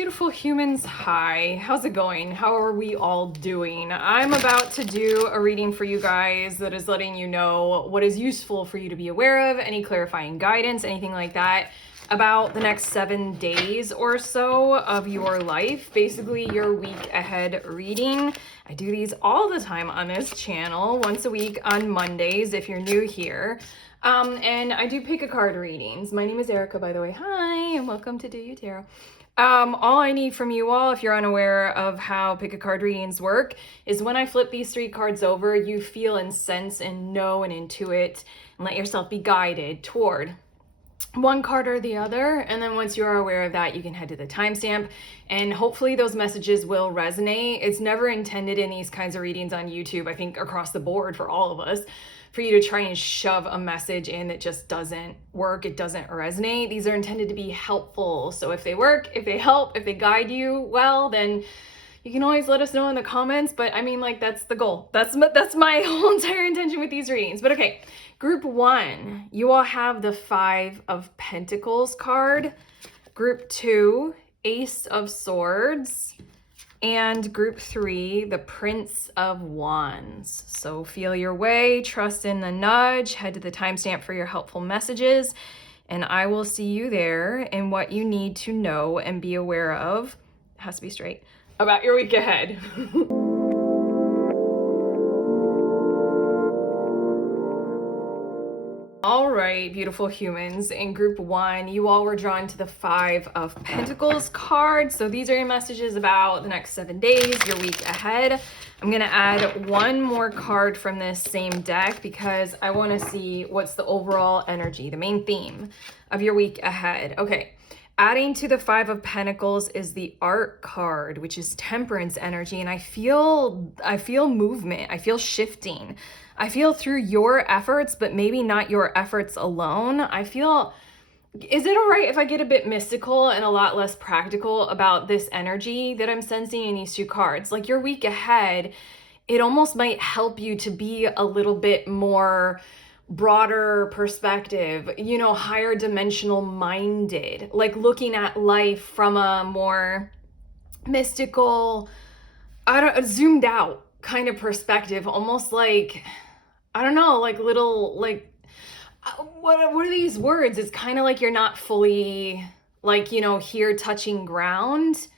Beautiful humans, hi. How's it going? How are we all doing? I'm about to do a reading for you guys that is letting you know what is useful for you to be aware of, any clarifying guidance, anything like that about the next 7 days or so of your life. Basically, your week ahead reading. I do these all the time on this channel, once a week on Mondays if you're new here. And I do pick a card readings. My name is Erica, by the way. Hi, and welcome to Do You Tarot. All I need from you all, if you're unaware of how pick a card readings work, is when I flip these 3 cards over, you feel and sense and know and intuit and let yourself be guided toward one card or the other. And then once you are aware of that, you can head to the timestamp and hopefully those messages will resonate. It's never intended in these kinds of readings on YouTube, I think across the board for all of us, for you to try and shove a message in that just doesn't work, it doesn't resonate. These are intended to be helpful. So if they work, if they help, if they guide you well, then you can always let us know in the comments. But I mean, like, that's the goal. That's my whole entire intention with these readings. But okay, group 1, you all have the 5 of Pentacles card. Group 2, Ace of Swords. And group 3, the Prince of Wands. So feel your way, trust in the nudge, head to the timestamp for your helpful messages, and I will see you there in what you need to know and be aware of, it has to be straight, about your week ahead. All right, beautiful humans. In group 1, you all were drawn to the 5 of Pentacles card. So these are your messages about the next 7 days, your week ahead. I'm going to add one more card from this same deck because I want to see what's the overall energy, the main theme of your week ahead. Okay. Adding to the 5 of Pentacles is the Art card, which is temperance energy. And I feel movement. I feel shifting. I feel through your efforts, but maybe not your efforts alone. I feel, is it all right if I get a bit mystical and a lot less practical about this energy that I'm sensing in these 2 cards? Like your week ahead, it almost might help you to be a little bit more broader perspective, you know, higher dimensional minded, like looking at life from a more mystical, zoomed out kind of perspective, almost like, I don't know, like little, like, what are these words? It's kind of like you're not fully, like, you know, here touching ground.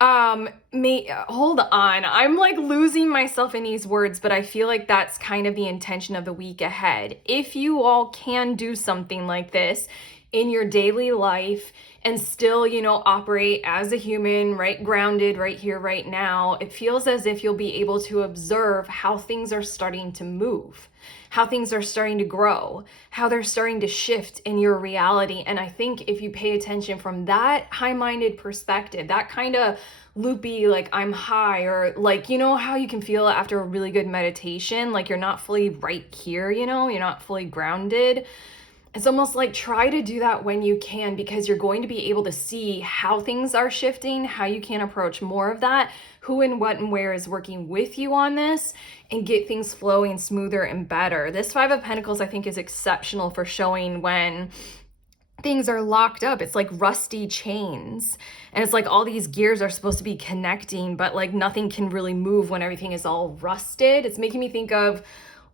Hold on. I'm like losing myself in these words, but I feel like that's kind of the intention of the week ahead. If you all can do something like this in your daily life and still, you know, operate as a human, right? Grounded right here, right now, it feels as if you'll be able to observe how things are starting to move, how things are starting to grow, how they're starting to shift in your reality. And I think if you pay attention from that high-minded perspective, that kind of loopy, like I'm high, or like, you know, how you can feel after a really good meditation, like you're not fully right here, you know, you're not fully grounded. It's almost like try to do that when you can, because you're going to be able to see how things are shifting, how you can approach more of that, who and what and where is working with you on this, and get things flowing smoother and better. This 5 of Pentacles, I think, is exceptional for showing when things are locked up. It's like rusty chains. And it's like all these gears are supposed to be connecting, but like nothing can really move when everything is all rusted. It's making me think of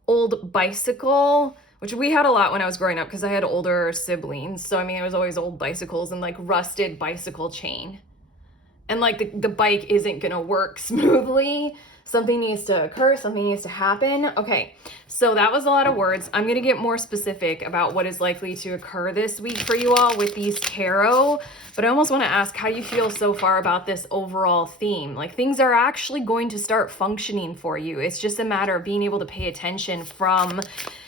old bicycle, which we had a lot when I was growing up because I had older siblings. So, I mean, it was always old bicycles and like rusted bicycle chain. And like the bike isn't going to work smoothly. Something needs to occur. Something needs to happen. Okay, so that was a lot of words. I'm going to get more specific about what is likely to occur this week for you all with these tarot. But I almost want to ask how you feel so far about this overall theme. Like things are actually going to start functioning for you. It's just a matter of being able to pay attention from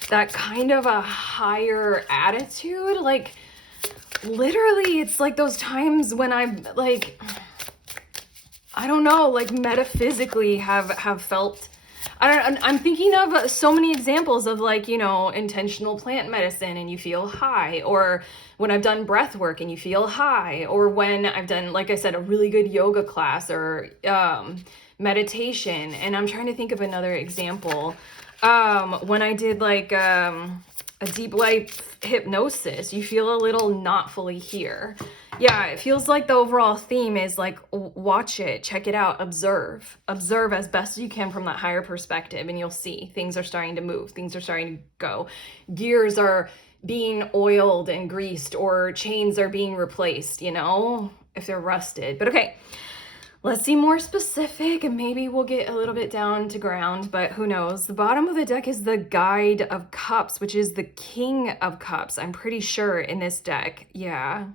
that kind of a higher attitude. Like literally, it's like those times when I'm like, I don't know, like metaphysically have felt, I'm thinking of so many examples of like, you know, intentional plant medicine and you feel high, or when I've done breath work and you feel high, or when I've done, like I said, a really good yoga class or meditation. And I'm trying to think of another example. When I did like a deep life hypnosis. You feel a little not fully here. Yeah, it feels like the overall theme is like, watch it, check it out, observe as best you can from that higher perspective, and you'll see things are starting to move, things are starting to go, gears are being oiled and greased, or chains are being replaced, you know, if they're rusted. But okay, let's see more specific, and maybe we'll get a little bit down to ground, but who knows. The bottom of the deck is the Guide of Cups, which is the King of Cups, I'm pretty sure, in this deck. Yeah,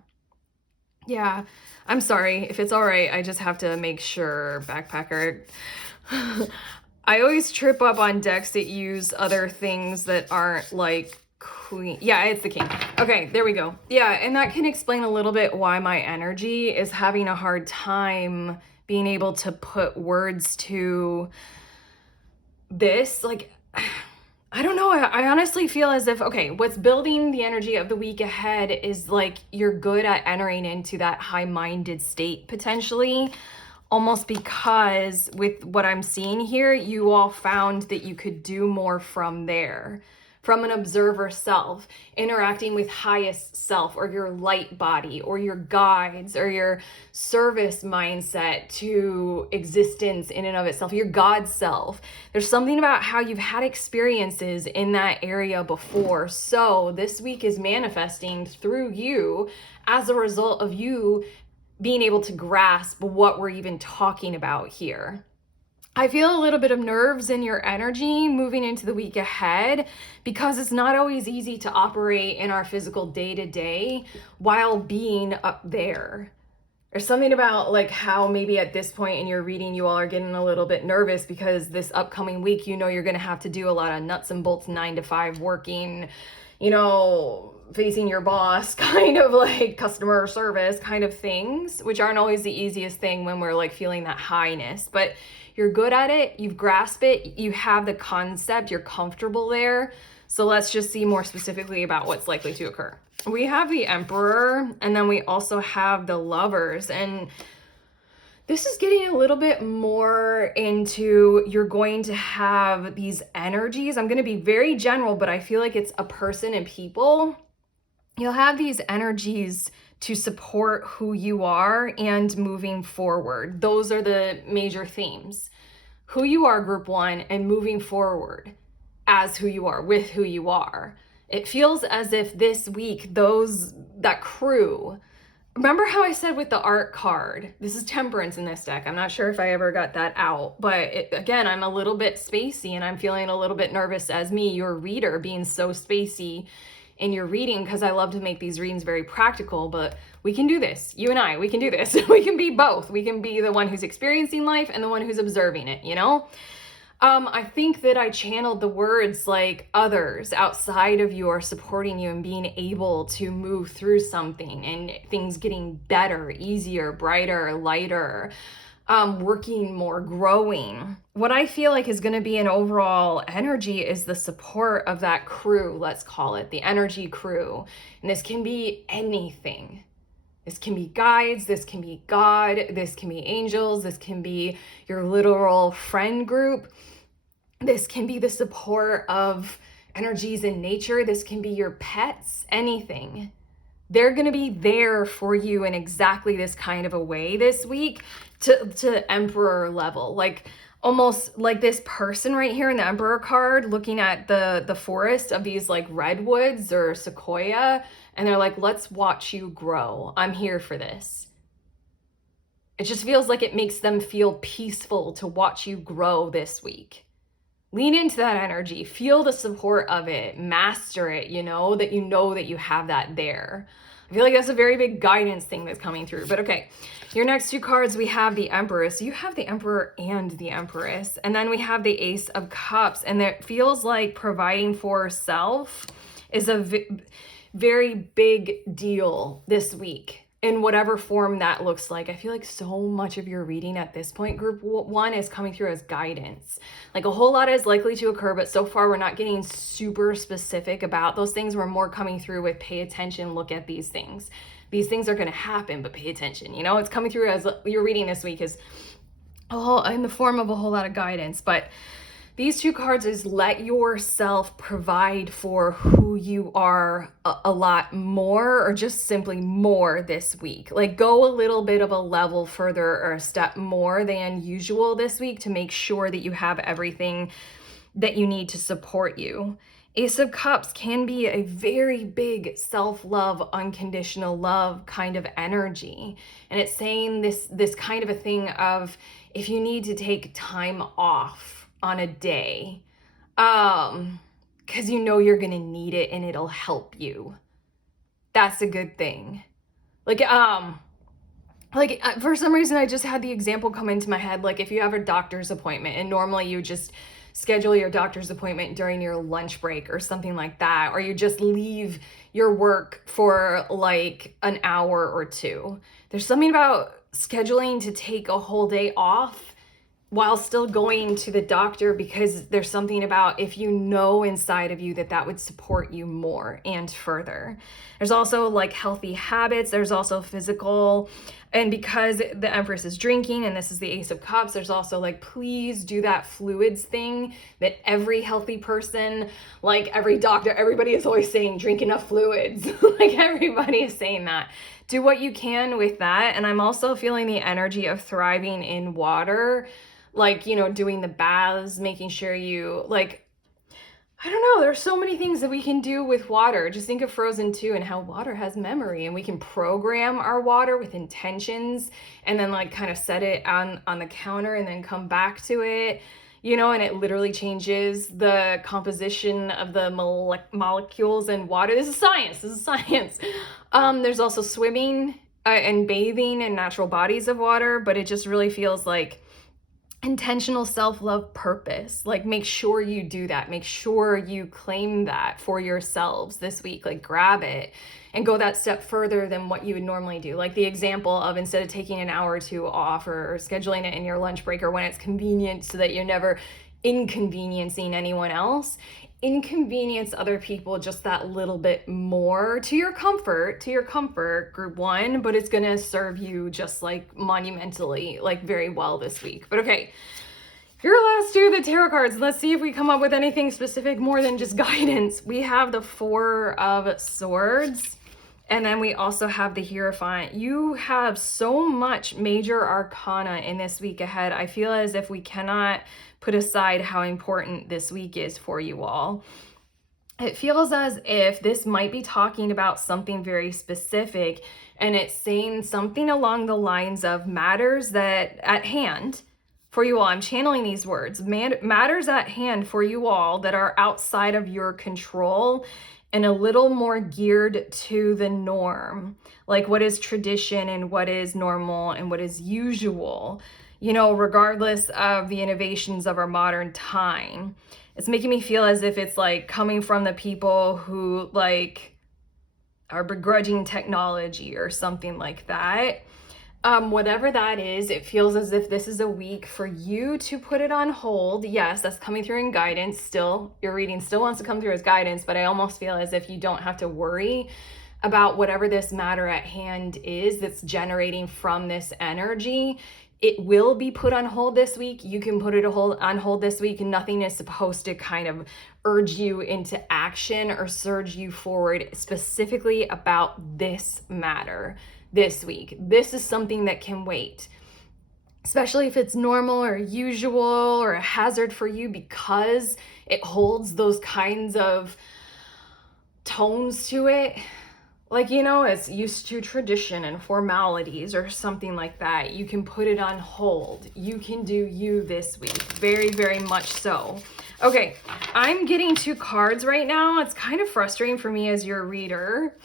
I'm sorry. If it's all right, I just have to make sure, backpacker. I always trip up on decks that use other things that aren't like Queen. Yeah, it's the King. Okay, there we go. Yeah, and that can explain a little bit why my energy is having a hard time being able to put words to this. Like, I don't know. I honestly feel as if, okay, what's building the energy of the week ahead is like you're good at entering into that high-minded state potentially, almost because with what I'm seeing here, you all found that you could do more from there, from an observer self, interacting with highest self or your light body or your guides or your service mindset to existence in and of itself, your God self. There's something about how you've had experiences in that area before. So this week is manifesting through you as a result of you being able to grasp what we're even talking about here. I feel a little bit of nerves in your energy moving into the week ahead because it's not always easy to operate in our physical day-to-day while being up there. There's something about like how maybe at this point in your reading you all are getting a little bit nervous because this upcoming week, you know, you're going to have to do a lot of nuts and bolts 9-to-5 working, you know, facing your boss, kind of like customer service kind of things, which aren't always the easiest thing when we're like feeling that highness, but you're good at it, you've grasped it, you have the concept, you're comfortable there. So let's just see more specifically about what's likely to occur. We have the Emperor, and then we also have the Lovers, and this is getting a little bit more into you're going to have these energies. I'm going to be very general, but I feel like it's a person and people. You'll have these energies to support who you are and moving forward. Those are the major themes. Who you are, group one, and moving forward as who you are, with who you are. It feels as if this week, that crew, remember how I said with the art card, this is Temperance in this deck. I'm not sure if I ever got that out, but again, I'm a little bit spacey and I'm feeling a little bit nervous as me, your reader, being so spacey in your reading, because I love to make these readings very practical, but we can do this. You and I, we can do this. We can be both. We can be the one who's experiencing life and the one who's observing it, you know? I think that I channeled the words like others outside of you are supporting you and being able to move through something and things getting better, easier, brighter, lighter, working more, growing. What I feel like is going to be an overall energy is the support of that crew, let's call it, the energy crew. And this can be anything. This can be guides, this can be God, this can be angels, this can be your literal friend group. This can be the support of energies in nature. This can be your pets, anything. They're going to be there for you in exactly this kind of a way this week to Emperor level. Like almost like this person right here in the Emperor card looking at the forest of these like redwoods or sequoia, and they're like, let's watch you grow. I'm here for this. It just feels like it makes them feel peaceful to watch you grow this week. Lean into that energy, feel the support of it, master it, you know that you have that there. I feel like that's a very big guidance thing that's coming through. But okay, your next two cards, we have the Empress. You have the Emperor and the Empress. And then we have the Ace of Cups. And it feels like providing for self is a very big deal this week, in whatever form that looks like. I feel like so much of your reading at this point, group one, is coming through as guidance. Like a whole lot is likely to occur, but so far we're not getting super specific about those things. We're more coming through with pay attention, look at these things. These things are going to happen, but pay attention. You know, it's coming through as your reading this week is in the form of a whole lot of guidance. But These two cards is let yourself provide for who you are a lot more, or just simply more this week. Like go a little bit of a level further or a step more than usual this week to make sure that you have everything that you need to support you. Ace of Cups can be a very big self-love, unconditional love kind of energy. And it's saying this kind of a thing of if you need to take time off on a day, because you know you're gonna need it and it'll help you. That's a good thing. Like for some reason I just had the example come into my head, like if you have a doctor's appointment and normally you just schedule your doctor's appointment during your lunch break or something like that, or you just leave your work for like an hour or two. There's something about scheduling to take a whole day off while still going to the doctor, because there's something about if you know inside of you that that would support you more and further. There's also like healthy habits. There's also physical, and because the Empress is drinking and this is the Ace of Cups, there's also like, please do that fluids thing that every healthy person, like every doctor, everybody is always saying, drink enough fluids. Like everybody is saying that. Do what you can with that. And I'm also feeling the energy of thriving in water, like, you know, doing the baths, making sure you like, I don't know, there's so many things that we can do with water. Just think of Frozen 2 and how water has memory, and we can program our water with intentions and then like kind of set it on the counter and then come back to it, you know, and it literally changes the composition of the molecules in water. This is science. There's also swimming and bathing in natural bodies of water, but it just really feels like intentional self-love purpose. Like make sure you do that. Make sure you claim that for yourselves this week. Like grab it and go that step further than what you would normally do. Like the example of instead of taking an hour or two off, or scheduling it in your lunch break or when it's convenient so that you're never inconveniencing anyone else, inconvenience other people just that little bit more to your comfort, group one, but it's gonna serve you just like monumentally, like very well this week. But okay, your last two, the tarot cards. Let's see if we come up with anything specific more than just guidance. We have the Four of Swords, and then we also have the Hierophant. You have so much major arcana in this week ahead. I feel as if we cannot put aside how important this week is for you all. It feels as if this might be talking about something very specific, and it's saying something along the lines of matters that at hand for you all. I'm channeling these words. Matters at hand for you all that are outside of your control and a little more geared to the norm, like what is tradition and what is normal and what is usual, you know, regardless of the innovations of our modern time. It's making me feel as if it's like coming from the people who like are begrudging technology or something like that. Whatever that is, it feels as if this is a week for you to put it on hold. Yes, that's coming through in guidance. Still, your reading still wants to come through as guidance, but I almost feel as if you don't have to worry about whatever this matter at hand is that's generating from this energy. It will be put on hold this week. You can put it on hold this week, and nothing is supposed to kind of urge you into action or surge you forward specifically about this matter this week. This is something that can wait, especially if it's normal or usual or a hazard for you, because it holds those kinds of tones to it. Like, you know, it's used to tradition and formalities or something like that. You can put it on hold. You can do you this week. Very, very much so. Okay, I'm getting two cards right now. It's kind of frustrating for me as your reader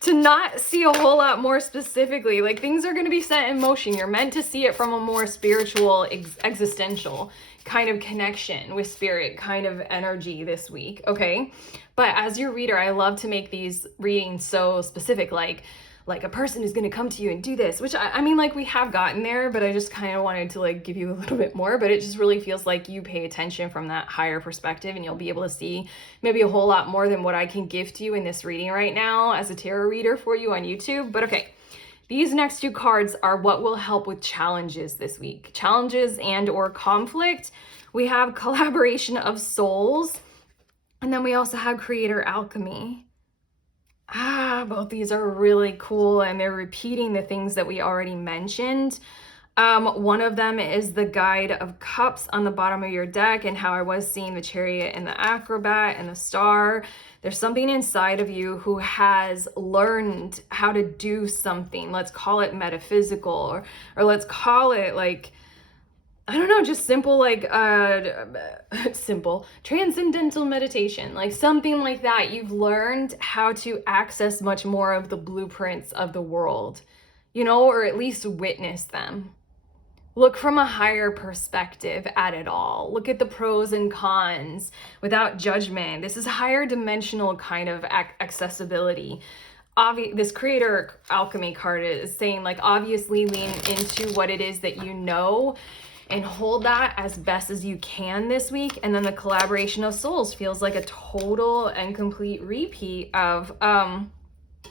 to not see a whole lot more specifically. Like, things are going to be set in motion. You're meant to see it from a more spiritual, existential kind of connection with spirit, kind of energy this week, okay? But as your reader, I love to make these readings so specific, like a person is going to come to you and do this, which I mean, like, we have gotten there, but I just kind of wanted to like give you a little bit more. But it just really feels like you pay attention from that higher perspective, and you'll be able to see maybe a whole lot more than what I can give to you in this reading right now as a tarot reader for you on YouTube. But okay, These next two cards are what will help with challenges this week. Challenges and or conflict. We have collaboration of souls. And then we also have creator alchemy. Both these are really cool, and they're repeating the things that we already mentioned. One of them is the Guide of Cups on the bottom of your deck, and how I was seeing the Chariot and the Acrobat and the Star. There's something inside of you who has learned how to do something. Let's call it metaphysical, or let's call it like, I don't know, just simple, like, simple transcendental meditation, like something like that. You've learned how to access much more of the blueprints of the world, you know, or at least witness them. Look from a higher perspective at it all. Look at the pros and cons without judgment. This is higher dimensional kind of accessibility. This creator alchemy card is saying, like, obviously lean into what it is that you know and hold that as best as you can this week. And then the collaboration of souls feels like a total and complete repeat of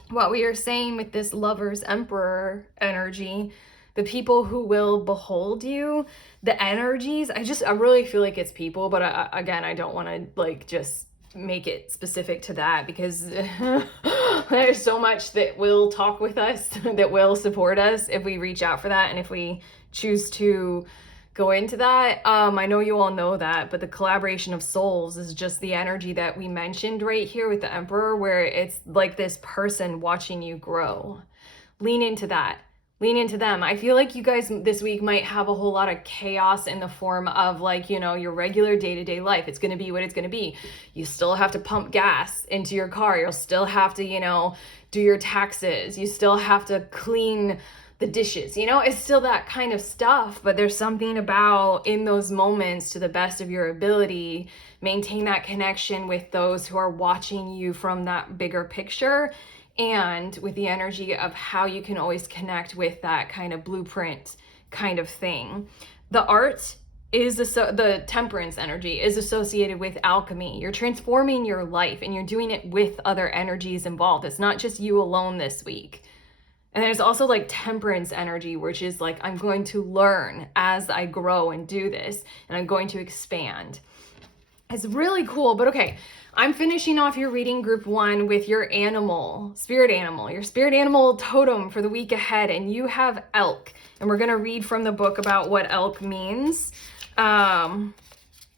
what we are saying with this Lover's Emperor energy. The people who will behold you, the energies, I really feel like it's people, but again, I don't want to like just make it specific to that, because there's so much that will talk with us, that will support us if we reach out for that, and if we choose to go into that. I know you all know that, but the collaboration of souls is just the energy that we mentioned right here with the Emperor, where it's like this person watching you grow. Lean into that. Lean into them. I feel like you guys this week might have a whole lot of chaos in the form of, like, you know, your regular day-to-day life. It's going to be what it's going to be. You still have to pump gas into your car. You'll still have to, you know, do your taxes. You still have to clean the dishes, you know, it's still that kind of stuff, but there's something about, in those moments, to the best of your ability, maintain that connection with those who are watching you from that bigger picture, and with the energy of how you can always connect with that kind of blueprint kind of thing. The art is the temperance energy is associated with alchemy. You're transforming your life, and you're doing it with other energies involved. It's not just you alone this week. And there's also like temperance energy, which is like, I'm going to learn as I grow and do this, and I'm going to expand. It's really cool. But okay, I'm finishing off your reading, group 1, with your animal, your spirit animal totem for the week ahead. And you have elk. And we're going to read from the book about what elk means. One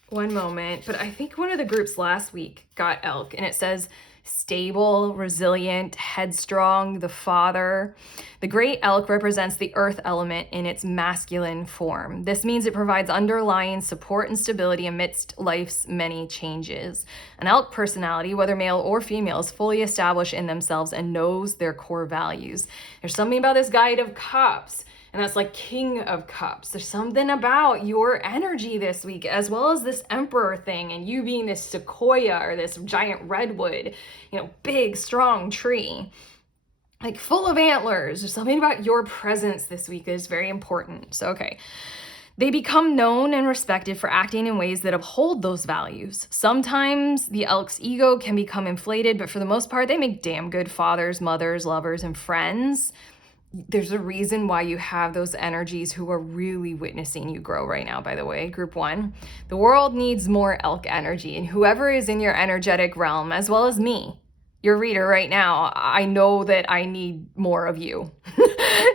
moment. But I think one of the groups last week got elk, and it says, stable, resilient, headstrong, the father. The great elk represents the earth element in its masculine form. This means it provides underlying support and stability amidst life's many changes. An elk personality, whether male or female, is fully established in themselves and knows their core values. There's something about this Guide of Cups, and that's like King of Cups. There's something about your energy this week, as well as this Emperor thing, and you being this sequoia or this giant redwood, you know, big, strong tree, like full of antlers. There's something about your presence this week that is very important. So, okay. They become known and respected for acting in ways that uphold those values. Sometimes the elk's ego can become inflated, but for the most part, they make damn good fathers, mothers, lovers, and friends. There's a reason why you have those energies who are really witnessing you grow right now, by the way, group 1. The world needs more elk energy, and whoever is in your energetic realm, as well as me, your reader right now, I know that I need more of you.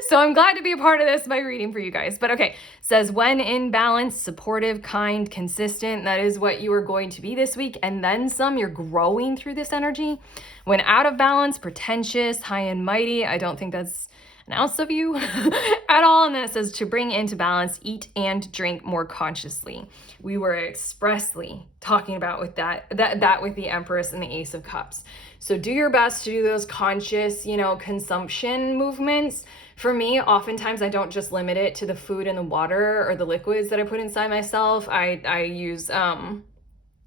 So I'm glad to be a part of this by reading for you guys. But okay, says when in balance, supportive, kind, consistent, that is what you are going to be this week. And then some, you're growing through this energy. When out of balance, pretentious, high and mighty, I don't think that's an ounce of you at all. And then it says to bring into balance, eat and drink more consciously. We were expressly talking about with that with the Empress and the Ace of Cups. So do your best to do those conscious, you know, consumption movements. For me, oftentimes I don't just limit it to the food and the water or the liquids that I put inside myself. I use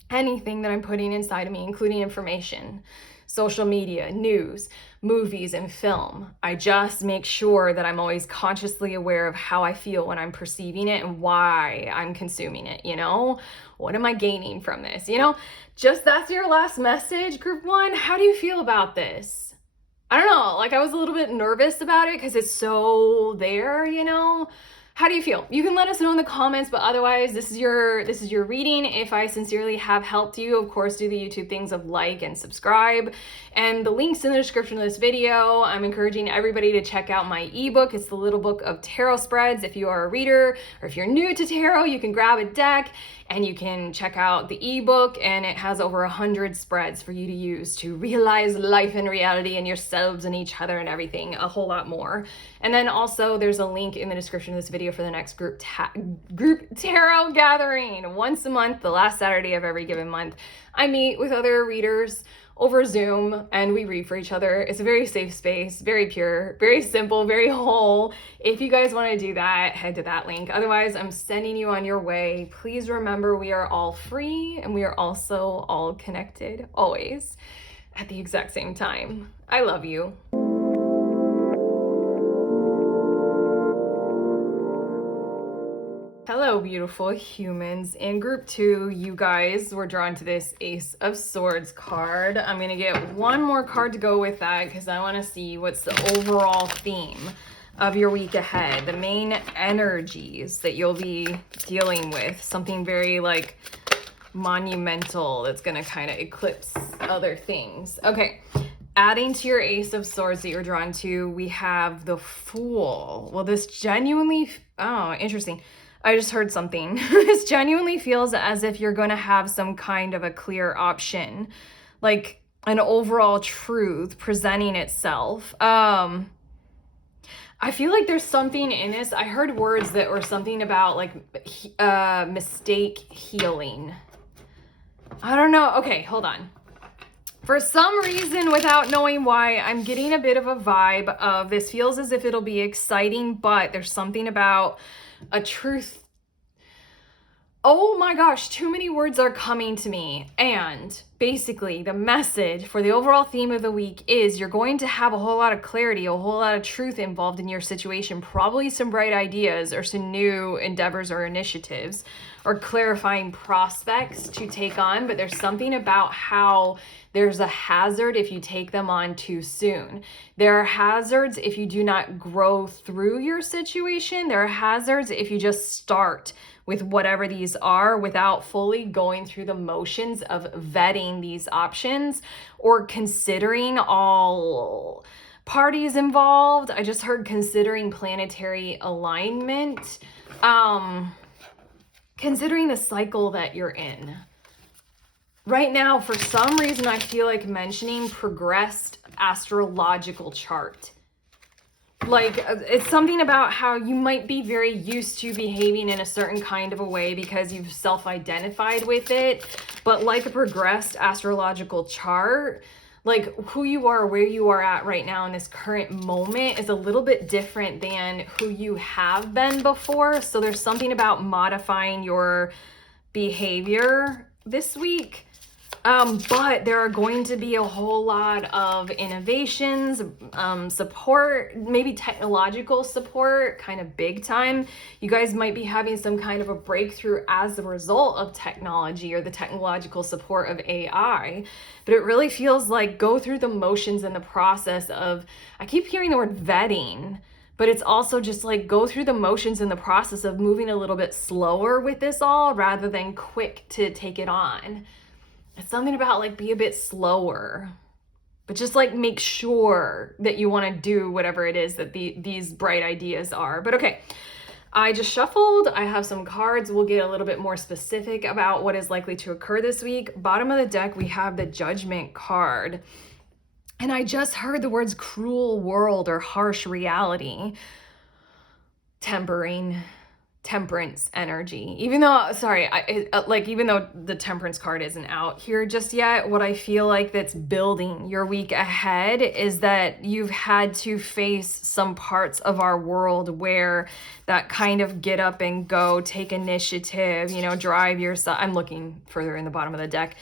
anything that I'm putting inside of me, including information, social media, news, movies, and film. I just make sure that I'm always consciously aware of how I feel when I'm perceiving it and why I'm consuming it, you know? What am I gaining from this? You know, just that's your last message, group 1. How do you feel about this? I don't know, like I was a little bit nervous about it because it's so there, you know? How do you feel? You can let us know in the comments, but otherwise this is your reading. If I sincerely have helped you, of course, do the YouTube things of like and subscribe. And the links in the description of this video. I'm encouraging everybody to check out my ebook. It's the Little Book of Tarot Spreads. If you are a reader or if you're new to tarot, you can grab a deck and you can check out the ebook, and it has over 100 spreads for you to use to realize life and reality and yourselves and each other and everything, a whole lot more. And then also there's a link in the description of this video for the next group tarot gathering. Once a month, the last Saturday of every given month, I meet with other readers over Zoom and we read for each other. It's a very safe space, very pure, very simple, very whole. If you guys want to do that, head to that link. Otherwise, I'm sending you on your way. Please remember, we are all free and we are also all connected, always, at the exact same time. I love you. Hello, beautiful humans. In group 2, you guys were drawn to this Ace of Swords card. I'm going to get one more card to go with that because I want to see what's the overall theme of your week ahead. The main energies that you'll be dealing with. Something very like monumental that's going to kind of eclipse other things. Okay. Adding to your Ace of Swords that you're drawn to, we have the Fool. Well, this genuinely, oh, interesting. I just heard something. This genuinely feels as if you're going to have some kind of a clear option, like an overall truth presenting itself. I feel like there's something in this. I heard words that were something about like mistake healing. I don't know. Okay, hold on. For some reason, without knowing why, I'm getting a bit of a vibe of this feels as if it'll be exciting, but there's something about a truth. Oh my gosh, too many words are coming to me. And basically the message for the overall theme of the week is you're going to have a whole lot of clarity, a whole lot of truth involved in your situation, probably some bright ideas or some new endeavors or initiatives or clarifying prospects to take on. But there's something about how there's a hazard if you take them on too soon. There are hazards if you do not grow through your situation. There are hazards if you just start with whatever these are without fully going through the motions of vetting these options or considering all parties involved. I just heard considering planetary alignment, considering the cycle that you're in. Right now, for some reason, I feel like mentioning progressed astrological chart. Like, it's something about how you might be very used to behaving in a certain kind of a way because you've self-identified with it. But like a progressed astrological chart, like who you are, where you are at right now in this current moment is a little bit different than who you have been before. So there's something about modifying your behavior this week. But there are going to be a whole lot of innovations, support, maybe technological support, kind of big time. You guys might be having some kind of a breakthrough as a result of technology or the technological support of AI. But it really feels like go through the motions in the process of, I keep hearing the word vetting, but it's also just like go through the motions in the process of moving a little bit slower with this all rather than quick to take it on. It's something about like be a bit slower, but just like make sure that you want to do whatever it is that these bright ideas are. But okay, I just shuffled. I have some cards. We'll get a little bit more specific about what is likely to occur this week. Bottom of the deck, we have the Judgment card. And I just heard the words cruel world or harsh reality. Temperance energy, even though, sorry, even though the Temperance card isn't out here just yet, what I feel like that's building your week ahead is that you've had to face some parts of our world where that kind of get up and go, take initiative, drive yourself. I'm looking further in the bottom of the deck.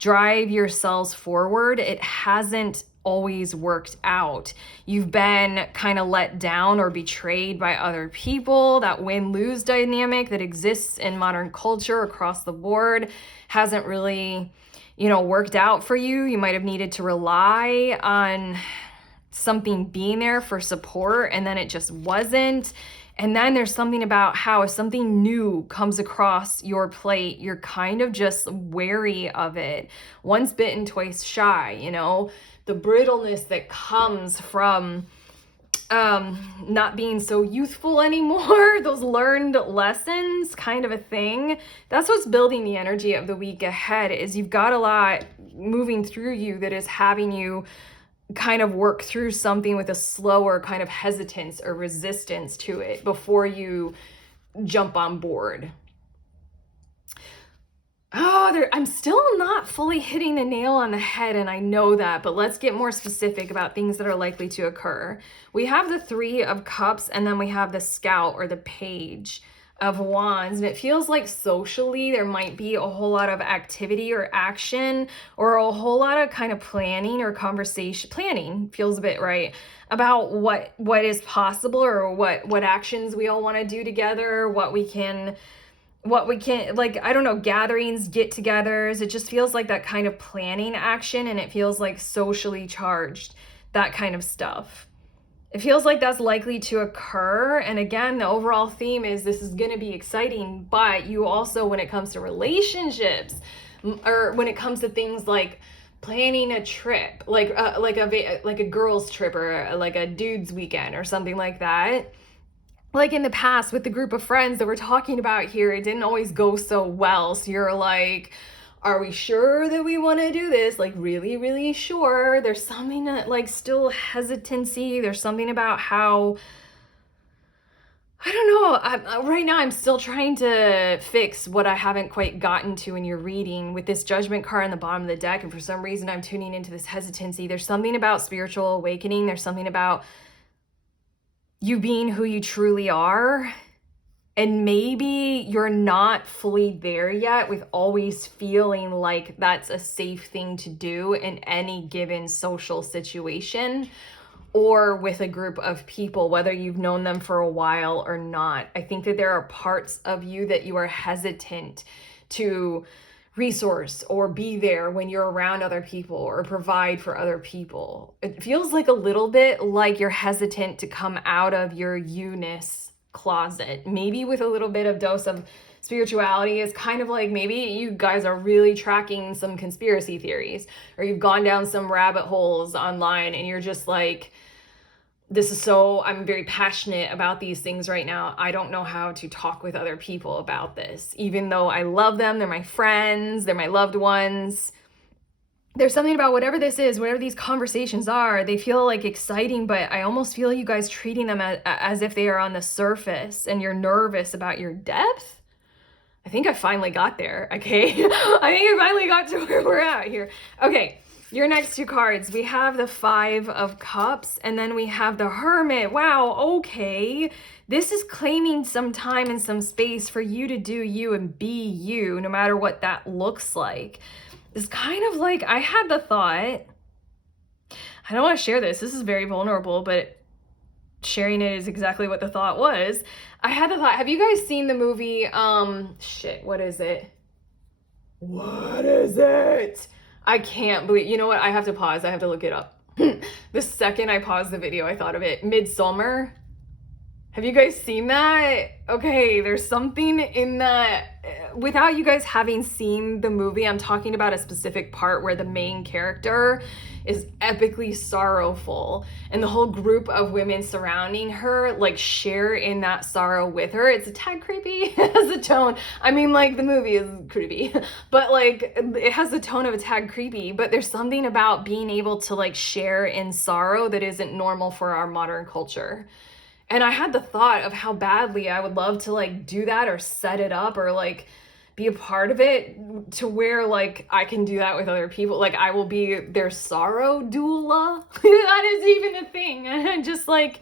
Drive yourselves forward. It hasn't always worked out. You've been kind of let down or betrayed by other people. That win-lose dynamic that exists in modern culture across the board hasn't really, worked out for you. You might have needed to rely on something being there for support and then it just wasn't. And then there's something about how if something new comes across your plate, you're kind of just wary of it. Once bitten, twice shy, you know, the brittleness that comes from not being so youthful anymore, those learned lessons kind of a thing. That's what's building the energy of the week ahead, is you've got a lot moving through you that is having you kind of work through something with a slower kind of hesitance or resistance to it before you jump on board. Oh, I'm still not fully hitting the nail on the head, and I know that, but let's get more specific about things that are likely to occur. We have the Three of Cups, and then we have the Scout or the Page of Wands, and it feels like socially there might be a whole lot of activity or action or a whole lot of kind of planning or conversation. Planning feels a bit right, about what is possible or what actions we all want to do together, what we can, like, I don't know, gatherings, get-togethers. It just feels like that kind of planning action, and it feels like socially charged, that kind of stuff. It feels like that's likely to occur. And again, the overall theme is this is going to be exciting, but you also, when it comes to relationships, or when it comes to things like planning a trip, like a girls trip or like a dude's weekend or something like that. Like in the past with the group of friends that we're talking about here, it didn't always go so well. So you're like, are we sure that we want to do this? Like, really, really sure? There's something that, like, still hesitancy. There's something about how, I don't know. Right now, I'm still trying to fix what I haven't quite gotten to in your reading with this Judgment card on the bottom of the deck. And for some reason, I'm tuning into this hesitancy. There's something about spiritual awakening. There's something about you being who you truly are. And maybe you're not fully there yet with always feeling like that's a safe thing to do in any given social situation or with a group of people, whether you've known them for a while or not. I think that there are parts of you that you are hesitant to resource or be there when you're around other people or provide for other people. It feels like a little bit like you're hesitant to come out of your you-ness closet, maybe with a little bit of dose of spirituality. Is kind of like maybe you guys are really tracking some conspiracy theories, or you've gone down some rabbit holes online and you're just like, I'm very passionate about these things right now. I don't know how to talk with other people about this, even though I love them. They're my friends, they're my loved ones. There's something about whatever this is, whatever these conversations are, they feel like exciting, but I almost feel you guys treating them as if they are on the surface and you're nervous about your depth. I think I finally got there, okay? I think I finally got to where we're at here. Okay, your next two cards, we have the Five of Cups and then we have the Hermit. Wow, okay. This is claiming some time and some space for you to do you and be you, no matter what that looks like. It's kind of like, I had the thought, I don't want to share this is very vulnerable, but sharing it is exactly what the thought was. I had the thought, have you guys seen the movie, what is it? I can't believe, you know what, I have to pause, I have to look it up. The second I paused the video, I thought of it. Midsommar. Have you guys seen that? Okay, there's something in that. Without you guys having seen the movie, I'm talking about a specific part where the main character is epically sorrowful and the whole group of women surrounding her like share in that sorrow with her. It's a tad creepy. It has a tone. I mean, like, the movie is creepy, but like it has the tone of a tad creepy, but there's something about being able to like share in sorrow that isn't normal for our modern culture. And I had the thought of how badly I would love to like do that or set it up or like be a part of it to where like I can do that with other people. Like I will be their sorrow doula. That is even a thing. And just like,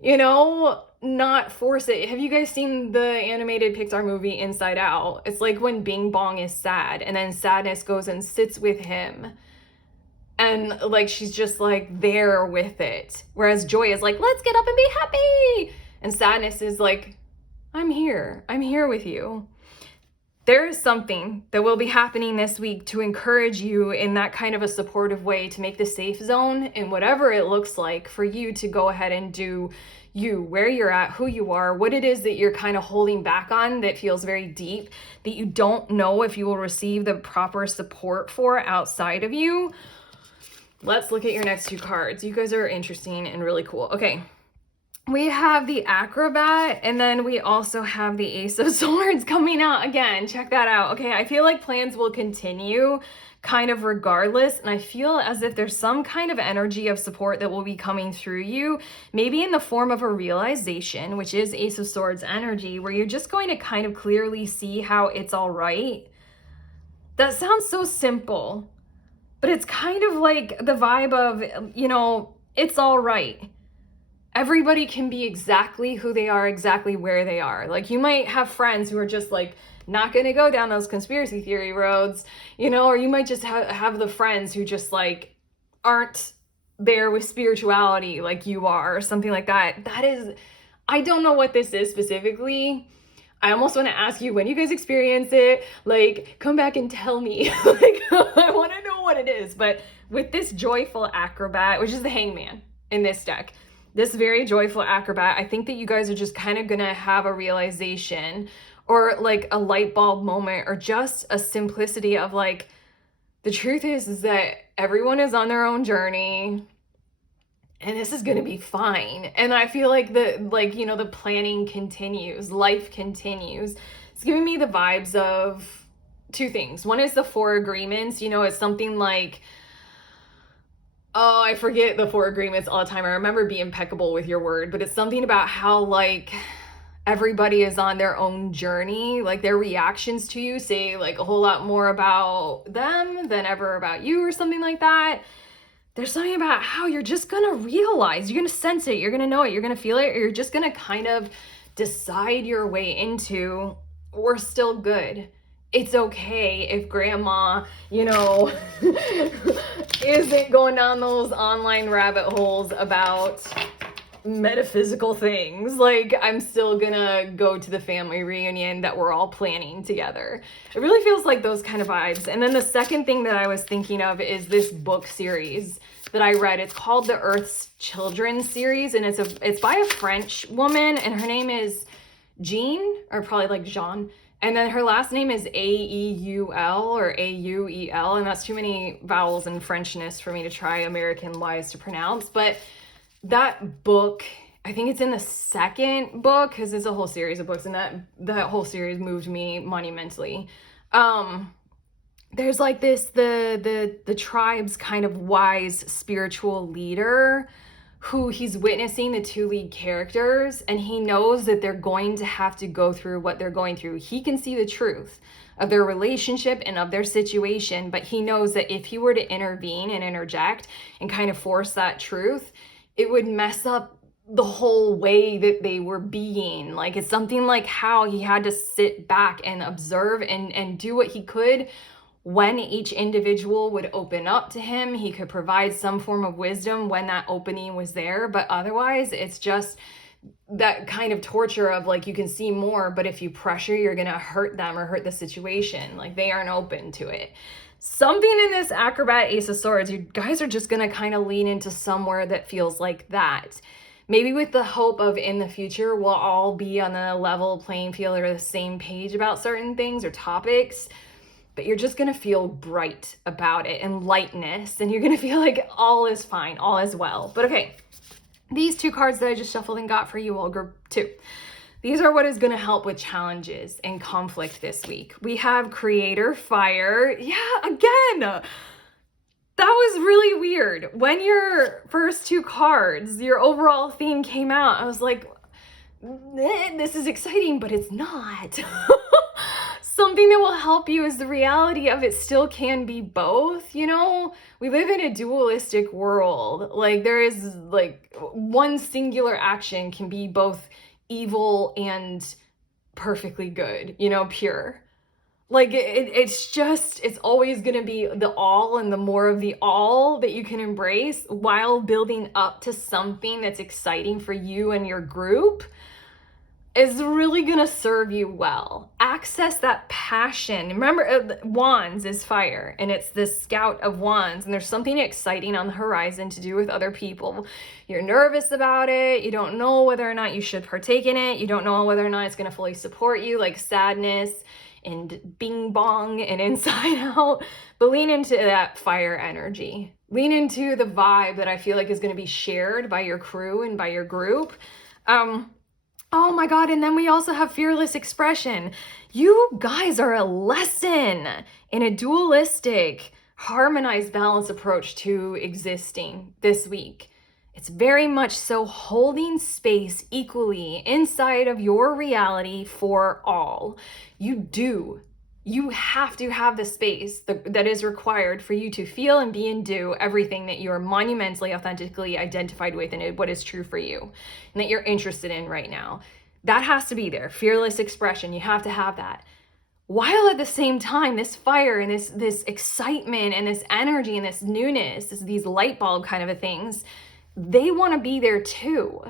you know, not force it. Have you guys seen the animated Pixar movie Inside Out? It's like when Bing Bong is sad and then sadness goes and sits with him. And like, she's just like there with it. Whereas joy is like, let's get up and be happy. And sadness is like, I'm here with you. There is something that will be happening this week to encourage you in that kind of a supportive way, to make the safe zone and whatever it looks like for you to go ahead and do you, where you're at, who you are, what it is that you're kind of holding back on that feels very deep, that you don't know if you will receive the proper support for outside of you. Let's look at your next two cards. You guys are interesting and really cool. Okay. We have the Acrobat, and then we also have the Ace of Swords coming out again. Check that out. Okay, I feel like plans will continue kind of regardless, and I feel as if there's some kind of energy of support that will be coming through you, maybe in the form of a realization, which is Ace of Swords energy, where you're just going to kind of clearly see how it's all right. That sounds so simple, but it's kind of like the vibe of, you know, it's all right. Everybody can be exactly who they are, exactly where they are. Like, you might have friends who are just like not going to go down those conspiracy theory roads, you know, or you might just have the friends who just like aren't there with spirituality like you are, or something like that. That is, I don't know what this is specifically. I almost want to ask you, when you guys experience it, like, come back and tell me. Like, I want to know what it is. But with this joyful Acrobat, which is the Hangman in this deck, this very joyful Acrobat, I think that you guys are just kind of gonna have a realization, or like a light bulb moment, or just a simplicity of like, the truth is that everyone is on their own journey and this is gonna be fine. And I feel like the planning continues, life continues. It's giving me the vibes of two things. One is the 4 agreements. You know, it's something like, oh, I forget the 4 agreements all the time. I remember be impeccable with your word, but it's something about how like everybody is on their own journey. Like, their reactions to you say like a whole lot more about them than ever about you, or something like that. There's something about how you're just gonna realize, you're gonna sense it, you're gonna know it, you're gonna feel it, or you're just gonna kind of decide your way into, we're still good. It's okay if grandma, you know, isn't going down those online rabbit holes about metaphysical things. Like, I'm still gonna go to the family reunion that we're all planning together. It really feels like those kind of vibes. And then the second thing that I was thinking of is this book series that I read. It's called the Earth's Children series, and it's by a French woman, and her name is Jean, or probably like Jean. And then her last name is A-E-U-L or A-U-E-L, and that's too many vowels and Frenchness for me to try American-wise to pronounce. But that book, I think it's in the second book, because it's a whole series of books, and that whole series moved me monumentally. There's like this, the tribe's kind of wise spiritual leader, who he's witnessing the 2 lead characters, and he knows that they're going to have to go through what they're going through. He can see the truth of their relationship and of their situation, but he knows that if he were to intervene and interject and kind of force that truth, it would mess up the whole way that they were being. Like, it's something like how he had to sit back and observe and do what he could. When each individual would open up to him, he could provide some form of wisdom when that opening was there. But otherwise, it's just that kind of torture of like, you can see more, but if you pressure, you're gonna hurt them or hurt the situation. Like, they aren't open to it. Something in this Acrobat Ace of Swords, you guys are just gonna kind of lean into somewhere that feels like that. Maybe with the hope of, in the future, we'll all be on a level playing field or the same page about certain things or topics. But you're just gonna feel bright about it, and lightness, and you're gonna feel like all is fine, all is well. But okay, these 2 cards that I just shuffled and got for you all, group 2. These are what is gonna help with challenges and conflict this week. We have Creator Fire. Yeah, again, that was really weird. When your first 2 cards, your overall theme came out, I was like, this is exciting, but it's not. Something that will help you is the reality of it still can be both. You know, we live in a dualistic world. Like, there is like one singular action can be both evil and perfectly good, you know, pure. Like, it's always going to be the all, and the more of the all that you can embrace while building up to something that's exciting for you and your group is really going to serve you well. access that passion. Remember, wands is fire, and it's this Scout of Wands, and there's something exciting on the horizon to do with other people. You're nervous about it. You don't know whether or not you should partake in it. You don't know whether or not it's going to fully support you, like sadness and bing bong and inside out. But lean into that fire energy. Lean into the vibe that I feel like is going to be shared by your crew and by your group. Oh my God, and then we also have fearless expression. You guys are a lesson in a dualistic, harmonized, balanced approach to existing this week. It's very much so holding space equally inside of your reality for all. You have to have the space that is required for you to feel and be and do everything that you're monumentally, authentically identified with and what is true for you and that you're interested in right now. That has to be there. Fearless expression. You have to have that. While at the same time, this fire and this excitement and this energy and this newness, these light bulb kind of things, they want to be there too.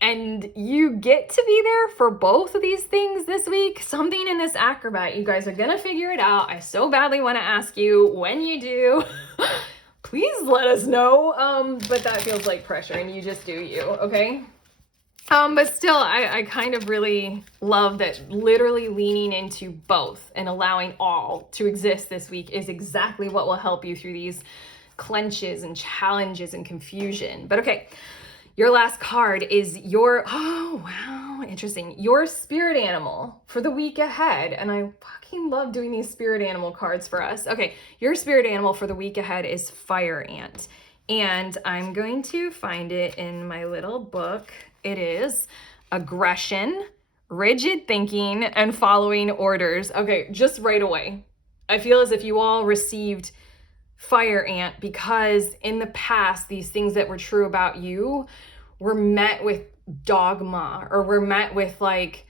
And you get to be there for both of these things this week. Something in this acrobat, you guys are going to figure it out. I so badly want to ask you when you do. Please let us know. But that feels like pressure and you just do you, okay? But still, I kind of really love that literally leaning into both and allowing all to exist this week is exactly what will help you through these clenches and challenges and confusion. But okay. Your last card is oh wow, interesting. Your spirit animal for the week ahead. And I fucking love doing these spirit animal cards for us. Okay, your spirit animal for the week ahead is fire ant. And I'm going to find it in my little book. It is aggression, rigid thinking, and following orders. Okay, just right away. I feel as if you all received fire ant because in the past, these things that were true about you were met with dogma or were met with like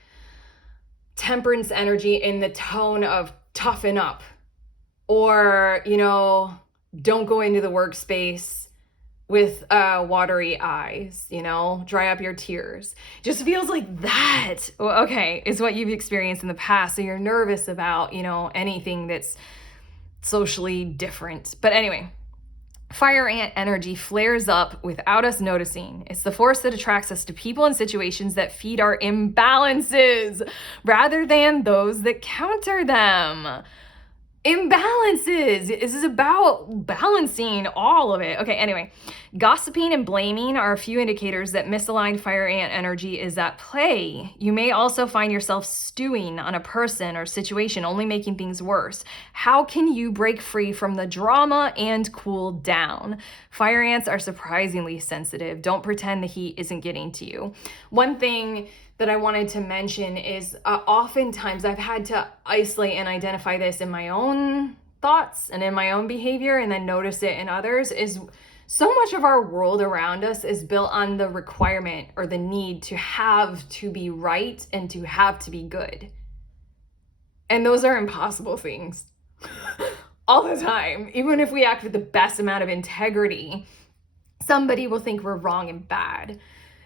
temperance energy in the tone of toughen up or, don't go into the workspace with watery eyes, dry up your tears. Just feels like that. Okay, is what you've experienced in the past. So you're nervous about, anything that's socially different. But anyway, fire ant energy flares up without us noticing. It's the force that attracts us to people and situations that feed our imbalances rather than those that counter them. Imbalances. This is about balancing all of it. Okay, anyway, gossiping and blaming are a few indicators that misaligned fire ant energy is at play. You may also find yourself stewing on a person or situation, only making things worse. How can you break free from the drama and cool down? Fire ants are surprisingly sensitive. Don't pretend the heat isn't getting to you. One thing that I wanted to mention is oftentimes I've had to isolate and identify this in my own thoughts and in my own behavior and then notice it in others is so much of our world around us is built on the requirement or the need to have to be right and to have to be good. And those are impossible things all the time. Even if we act with the best amount of integrity, somebody will think we're wrong and bad.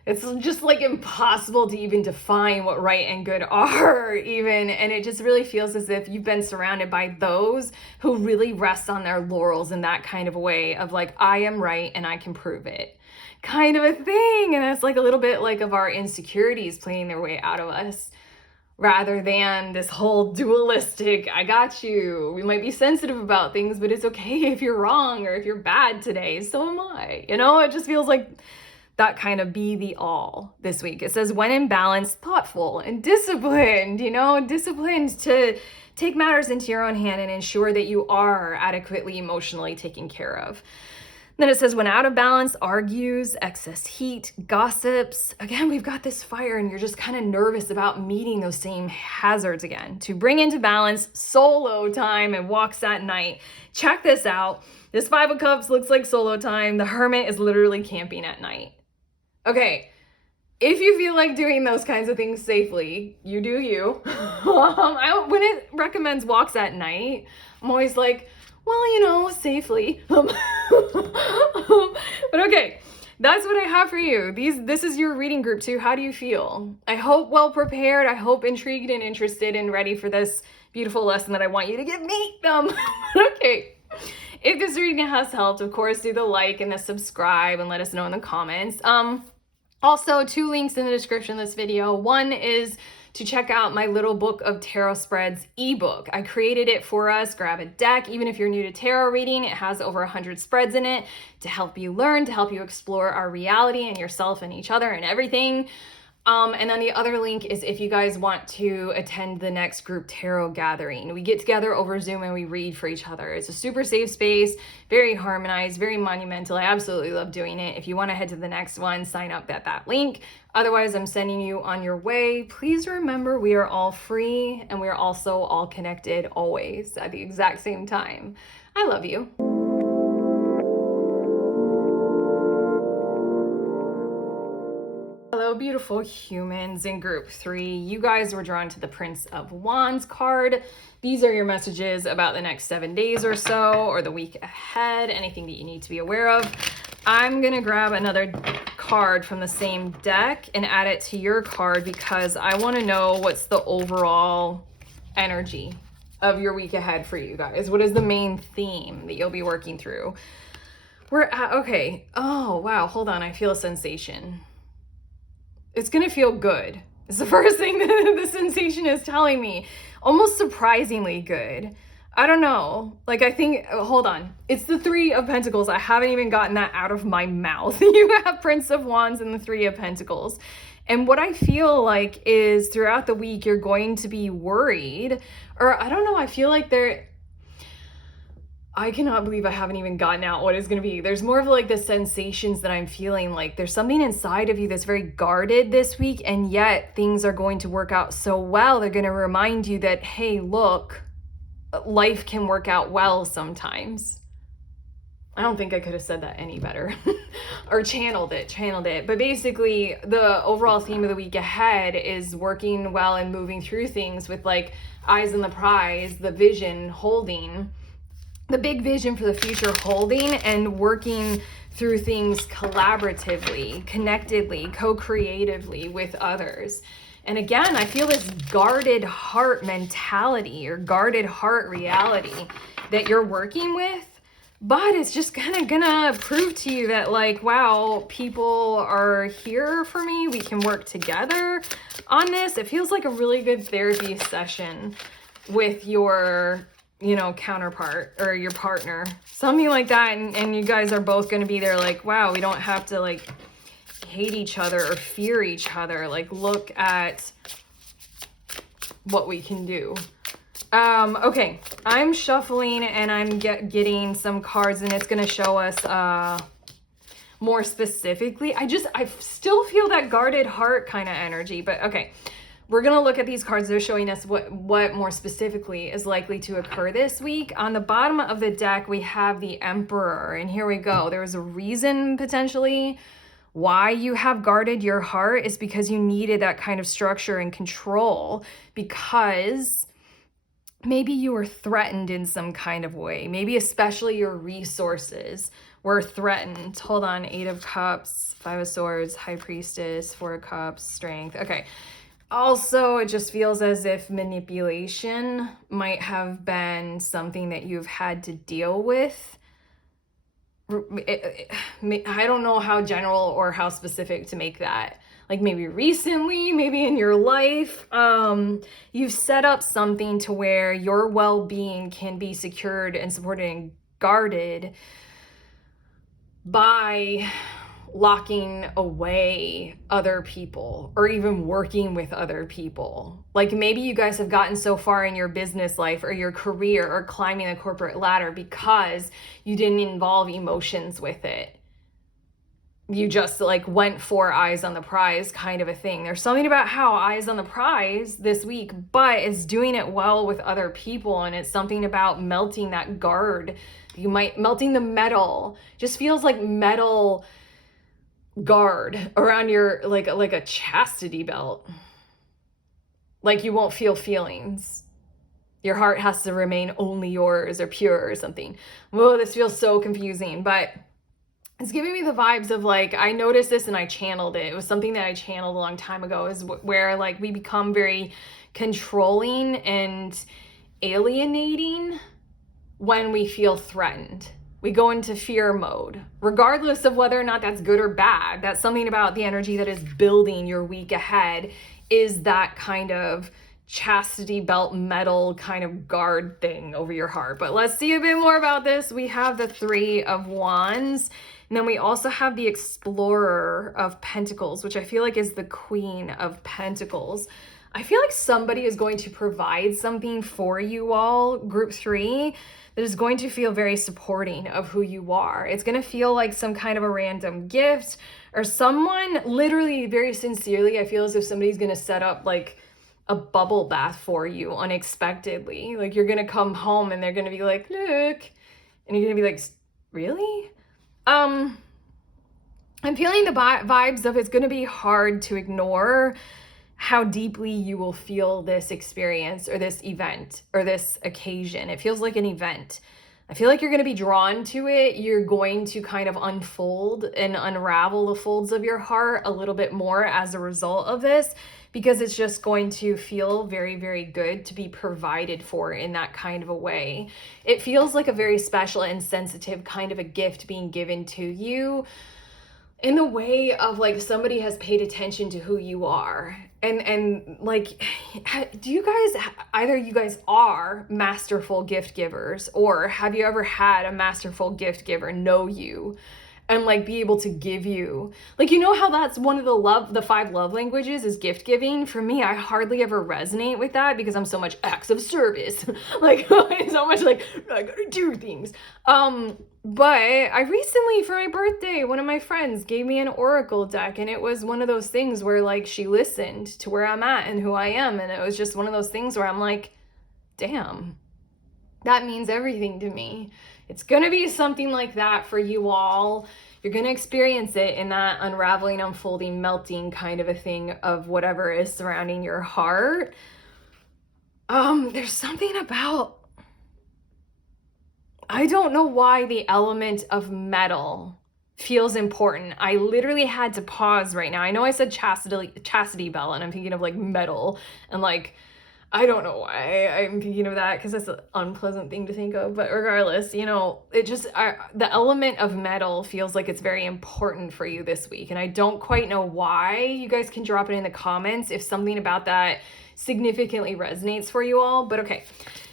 It's just like impossible to even define what right and good are even. And it just really feels as if you've been surrounded by those who really rest on their laurels in that kind of a way of like, I am right and I can prove it kind of a thing. And that's like a little bit like of our insecurities playing their way out of us rather than this whole dualistic, I got you. We might be sensitive about things, but it's okay if you're wrong or if you're bad today. So am I. It just feels like that kind of be the all this week. It says, when in balance, thoughtful and disciplined, disciplined to take matters into your own hand and ensure that you are adequately emotionally taken care of. Then it says, when out of balance, argues, excess heat, gossips. Again, we've got this fire and you're just kind of nervous about meeting those same hazards again. To bring into balance, solo time and walks at night. Check this out. This 5 of Cups looks like solo time. The Hermit is literally camping at night. Okay, if you feel like doing those kinds of things safely, you do you. When it recommends walks at night, I'm always like, well, safely. But okay, That's what I have for you. This is your reading group too. How do you feel? I hope well prepared. I hope intrigued and interested and ready for this beautiful lesson that I want you to give me. Okay. If this reading has helped, of course, do the like and the subscribe and let us know in the comments. Also, 2 links in the description of this video. One is to check out my little book of tarot spreads ebook. I created it for us. Grab a deck. Even if you're new to tarot reading, it has over 100 spreads in it to help you learn, to help you explore our reality and yourself and each other and everything. And then the other link is if you guys want to attend the next group tarot gathering. We get together over Zoom and we read for each other. It's a super safe space, very harmonized, very monumental. I absolutely love doing it. If you want to head to the next one, sign up at that link. Otherwise, I'm sending you on your way. Please remember we are all free and we are also all connected always at the exact same time. I love you. Hello, beautiful humans in group 3. You guys were drawn to the Prince of Wands card. These are your messages about the next 7 days or so, or the week ahead, anything that you need to be aware of. I'm gonna grab another card from the same deck and add it to your card because I wanna know what's the overall energy of your week ahead for you guys. What is the main theme that you'll be working through? Okay. Oh, wow, hold on, I feel a sensation. It's gonna feel good. It's the first thing that the sensation is telling me. Almost surprisingly good. I don't know. Like, I think, hold on. It's the 3 of Pentacles. I haven't even gotten that out of my mouth. You have Prince of Wands and the 3 of Pentacles. And what I feel like is throughout the week, you're going to be worried. Or I don't know, I feel like I cannot believe I haven't even gotten out what it's going to be. There's more of like the sensations that I'm feeling, like there's something inside of you that's very guarded this week, and yet things are going to work out so well. They're going to remind you that, hey, look, life can work out well sometimes. I don't think I could have said that any better or channeled it. But basically the overall theme of the week ahead is working well and moving through things with like eyes on the prize, the vision holding, the big vision for the future holding, and working through things collaboratively, connectedly, co-creatively with others. And again, I feel this guarded heart mentality or guarded heart reality that you're working with, but it's just kind of gonna prove to you that like, wow, people are here for me. We can work together on this. It feels like a really good therapy session with your counterpart or your partner, something like that. And you guys are both going to be there like, wow, we don't have to like hate each other or fear each other. Like, look at what we can do. Okay, I'm shuffling and I'm getting some cards, and it's going to show us more specifically. I still feel that guarded heart kind of energy, but okay. We're going to look at these cards. They're showing us what more specifically is likely to occur this week. On the bottom of the deck, we have the Emperor. And here we go. There was a reason potentially why you have guarded your heart is because you needed that kind of structure and control, because maybe you were threatened in some kind of way. Maybe especially your resources were threatened. Hold on. 8 of Cups, 5 of Swords, High Priestess, 4 of Cups, Strength. Okay. Also, it just feels as if manipulation might have been something that you've had to deal with. I don't know how general or how specific to make that. Like maybe recently, maybe in your life, you've set up something to where your well-being can be secured and supported and guarded by locking away other people or even working with other people. Like maybe you guys have gotten so far in your business life or your career or climbing the corporate ladder because you didn't involve emotions with it. You just like went for eyes on the prize kind of a thing. There's something about how eyes on the prize this week, but it's doing it well with other people. And it's something about melting that guard. Melting the metal. Just feels like metal guard around your like a chastity belt. Like you won't feel feelings. Your heart has to remain only yours or pure or something. Whoa, this feels so confusing, but It's giving me the vibes of like, I noticed this and I channeled it. It was something that I channeled a long time ago, is where like we become very controlling and alienating when we feel threatened. We go into fear mode, regardless of whether or not that's good or bad. That's something about the energy that is building your week ahead, is that kind of chastity belt metal kind of guard thing over your heart. But let's see a bit more about this. We have the Three of Wands, and then we also have the Explorer of Pentacles, which I feel like is the Queen of Pentacles. I feel like somebody is going to provide something for you all, group 3, that is going to feel very supporting of who you are. It's going to feel like some kind of a random gift, or someone literally very sincerely, I feel as if somebody's going to set up like a bubble bath for you unexpectedly. Like you're going to come home and they're going to be like, look, and you're going to be like, really? I'm feeling the vibes of it's going to be hard to ignore how deeply you will feel this experience or this event or this occasion. It feels like an event. I feel like you're going to be drawn to it. You're going to kind of unfold and unravel the folds of your heart a little bit more as a result of this, because it's just going to feel very, very good to be provided for in that kind of a way. It feels like a very special and sensitive kind of a gift being given to you, in the way of like somebody has paid attention to who you are. And like, do you guys, either you guys are masterful gift givers, or have you ever had a masterful gift giver know you and like be able to give you, like, you know how that's one of the 5 love languages is gift giving? For me, I hardly ever resonate with that because I'm so much acts of service. Like so much like I gotta do things. But I recently, for my birthday, one of my friends gave me an oracle deck, and it was one of those things where like she listened to where I'm at and who I am, and it was just one of those things where I'm like, damn, that means everything to me. It's gonna be something like that for you all. You're gonna experience it in that unraveling, unfolding, melting kind of a thing of whatever is surrounding your heart. There's something about, I don't know why the element of metal feels important. I literally had to pause right now. I know I said chastity belt, and I'm thinking of like metal, and like, I don't know why I'm thinking of that, because that's an unpleasant thing to think of. But regardless, you know, it just, the element of metal feels like it's very important for you this week. And I don't quite know why. You guys can drop it in the comments if something about that significantly resonates for you all. But okay,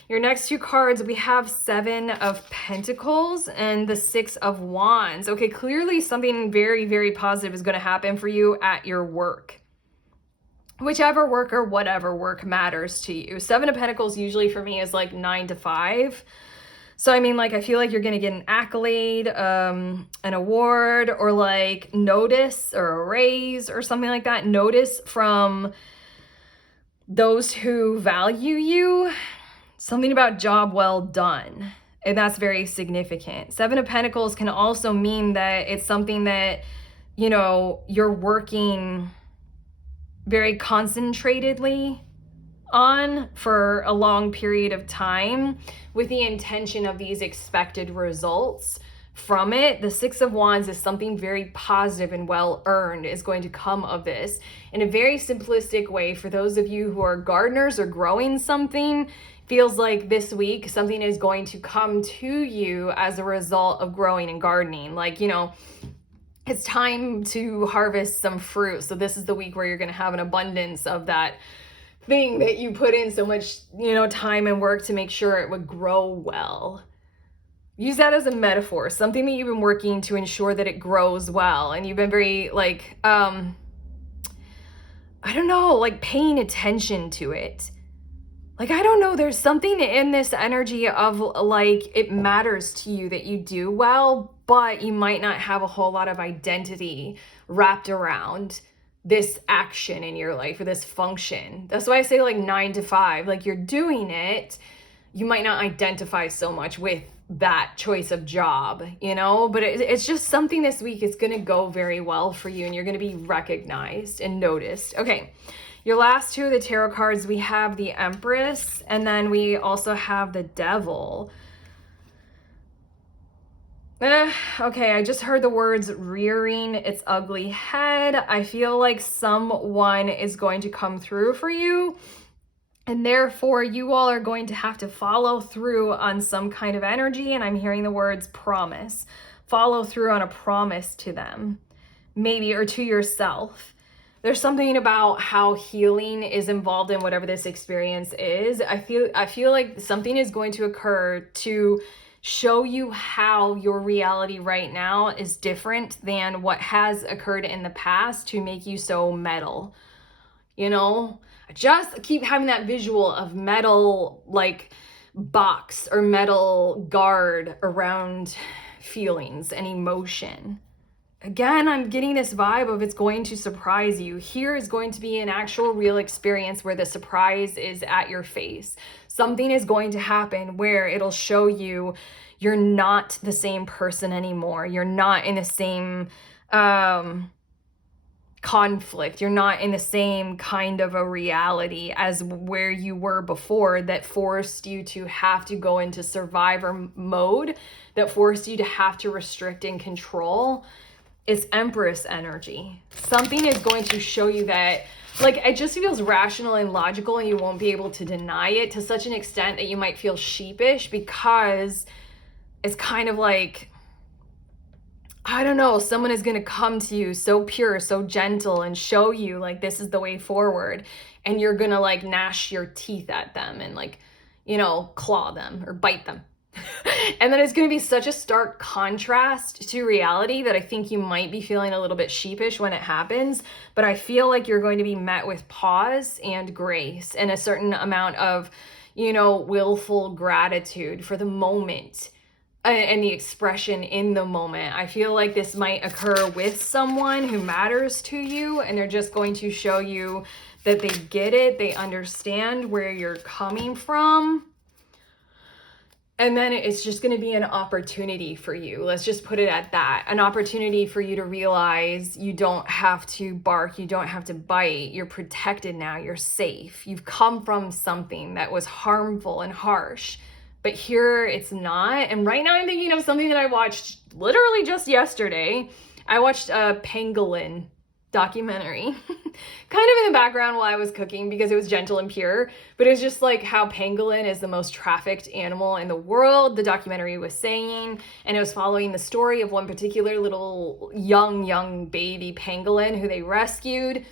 your next 2 cards, we have 7 of Pentacles and the 6 of Wands. Okay, clearly something very, very positive is going to happen for you at your work. Whichever work or whatever work matters to you. 7 of Pentacles usually for me is like 9 to 5. So I mean, like, I feel like you're gonna get an accolade, an award, or like notice or a raise or something like that. Notice from those who value you. Something about job well done. And that's very significant. 7 of Pentacles can also mean that it's something that, you know, you're working very concentratedly on for a long period of time with the intention of these expected results from it. The 6 of Wands is something very positive and well earned is going to come of this. In a very simplistic way, for those of you who are gardeners or growing something, feels like this week something is going to come to you as a result of growing and gardening. Like, you know, it's time to harvest some fruit. So this is the week where you're going to have an abundance of that thing that you put in so much, you know, time and work to make sure it would grow well. Use that as a metaphor, something that you've been working to ensure that it grows well. And you've been very like, I don't know, like paying attention to it. Like, I don't know, there's something in this energy of like, it matters to you that you do well, but you might not have a whole lot of identity wrapped around this action in your life or this function. That's why I say like 9 to 5, like you're doing it. You might not identify so much with that choice of job, you know, but it's just something this week is going to go very well for you, and you're going to be recognized and noticed. Okay. Your last 2 of the tarot cards, we have the Empress, and then we also have the Devil. Okay, I just heard the words rearing its ugly head. I feel like someone is going to come through for you, and therefore you all are going to have to follow through on some kind of energy. And I'm hearing the words promise. Follow through on a promise to them, maybe, or to yourself. There's something about how healing is involved in whatever this experience is. I feel like something is going to occur to show you how your reality right now is different than what has occurred in the past to make you so metal. You know, I just keep having that visual of metal, like box or metal guard around feelings and emotion. Again, I'm getting this vibe of it's going to surprise you. Here is going to be an actual real experience where the surprise is at your face. Something is going to happen where it'll show you you're not the same person anymore. You're not in the same conflict. You're not in the same kind of a reality as where you were before, that forced you to have to go into survivor mode, that forced you to have to restrict and control. It's Empress energy. Something is going to show you that, like, it just feels rational and logical, and you won't be able to deny it to such an extent that you might feel sheepish, because it's kind of like, I don't know, someone is going to come to you so pure, so gentle, and show you like this is the way forward. And you're going to like gnash your teeth at them and like, you know, claw them or bite them. And then it's going to be such a stark contrast to reality that I think you might be feeling a little bit sheepish when it happens. But I feel like you're going to be met with pause and grace and a certain amount of, you know, willful gratitude for the moment and the expression in the moment. I feel like this might occur with someone who matters to you, and they're just going to show you that they get it, they understand where you're coming from. And then it's just going to be an opportunity for you. Let's just put it at that. An opportunity for you to realize you don't have to bark, you don't have to bite. You're protected now, you're safe. You've come from something that was harmful and harsh. But here it's not. And right now I'm thinking of something that I watched literally just yesterday. I watched a pangolin documentary kind of in the background while I was cooking because it was gentle and pure, but it was just like how pangolin is the most trafficked animal in the world, the documentary was saying, and it was following the story of one particular little young baby pangolin who they rescued.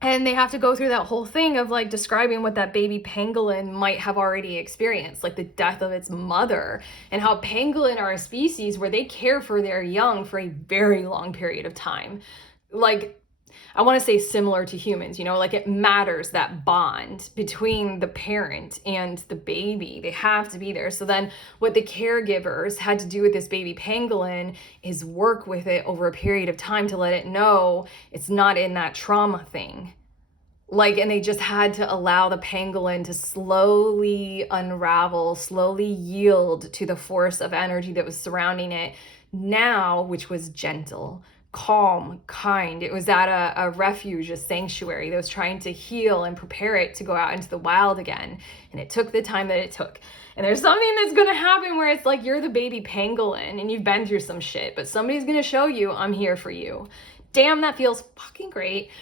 And they have to go through that whole thing of like describing what that baby pangolin might have already experienced, like the death of its mother, and how pangolin are a species where they care for their young for a very long period of time. Like, I want to say similar to humans, you know, like it matters, that bond between the parent and the baby. They have to be there. So then what the caregivers had to do with this baby pangolin is work with it over a period of time to let it know it's not in that trauma thing. Like, and they just had to allow the pangolin to slowly unravel, slowly yield to the force of energy that was surrounding it now, which was gentle, calm, kind. It was at a refuge, a sanctuary that was trying to heal and prepare it to go out into the wild again. And it took the time that it took. And there's something that's going to happen where it's like you're the baby pangolin and you've been through some shit, but somebody's going to show you, I'm here for you. Damn, that feels fucking great.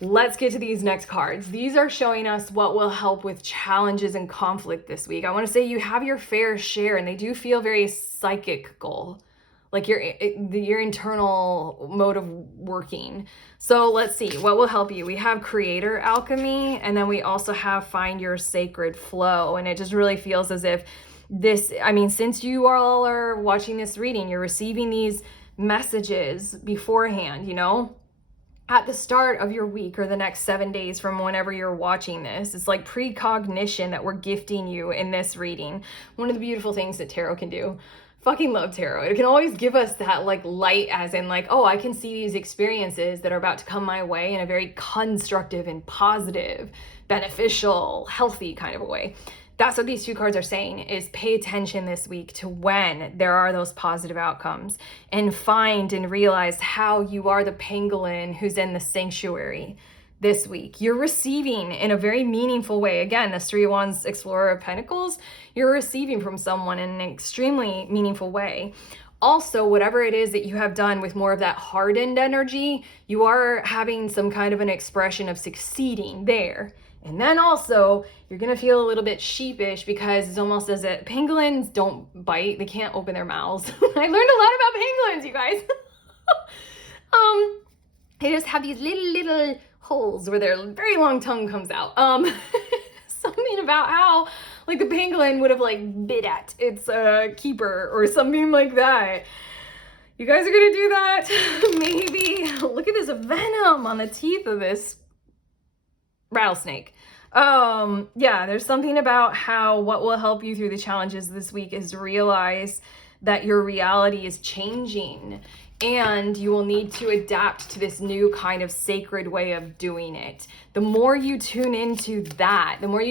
Let's get to these next cards. These are showing us what will help with challenges and conflict this week. I want to say you have your fair share, and they do feel very psychical, like your internal mode of working. So let's see what will help you. We have creator alchemy, and then we also have find your sacred flow. And it just really feels as if this, I mean, since you all are watching this reading, you're receiving these messages beforehand, you know, at the start of your week or the next 7 days from whenever you're watching this. It's like precognition that we're gifting you in this reading. One of the beautiful things that tarot can do. Fucking love tarot. It can always give us that like light, as in like, oh, I can see these experiences that are about to come my way in a very constructive and positive, beneficial, healthy kind of a way. That's what these two cards are saying, is pay attention this week to when there are those positive outcomes, and find and realize how you are the pangolin who's in the sanctuary this week. You're receiving in a very meaningful way. Again, this Three of Wands, Explorer of Pentacles, you're receiving from someone in an extremely meaningful way. Also, whatever it is that you have done with more of that hardened energy, you are having some kind of an expression of succeeding there. And then also, you're going to feel a little bit sheepish because it's almost as if pangolins don't bite. They can't open their mouths. I learned a lot about pangolins, you guys. They just have these little holes where their very long tongue comes out. Something about how like the pangolin would have like bit at its keeper or something like that. You guys are gonna do that? Maybe. Look at this venom on the teeth of this rattlesnake. Yeah, there's something about how what will help you through the challenges this week is realize that your reality is changing and you will need to adapt to this new kind of sacred way of doing it. The more you tune into that, the more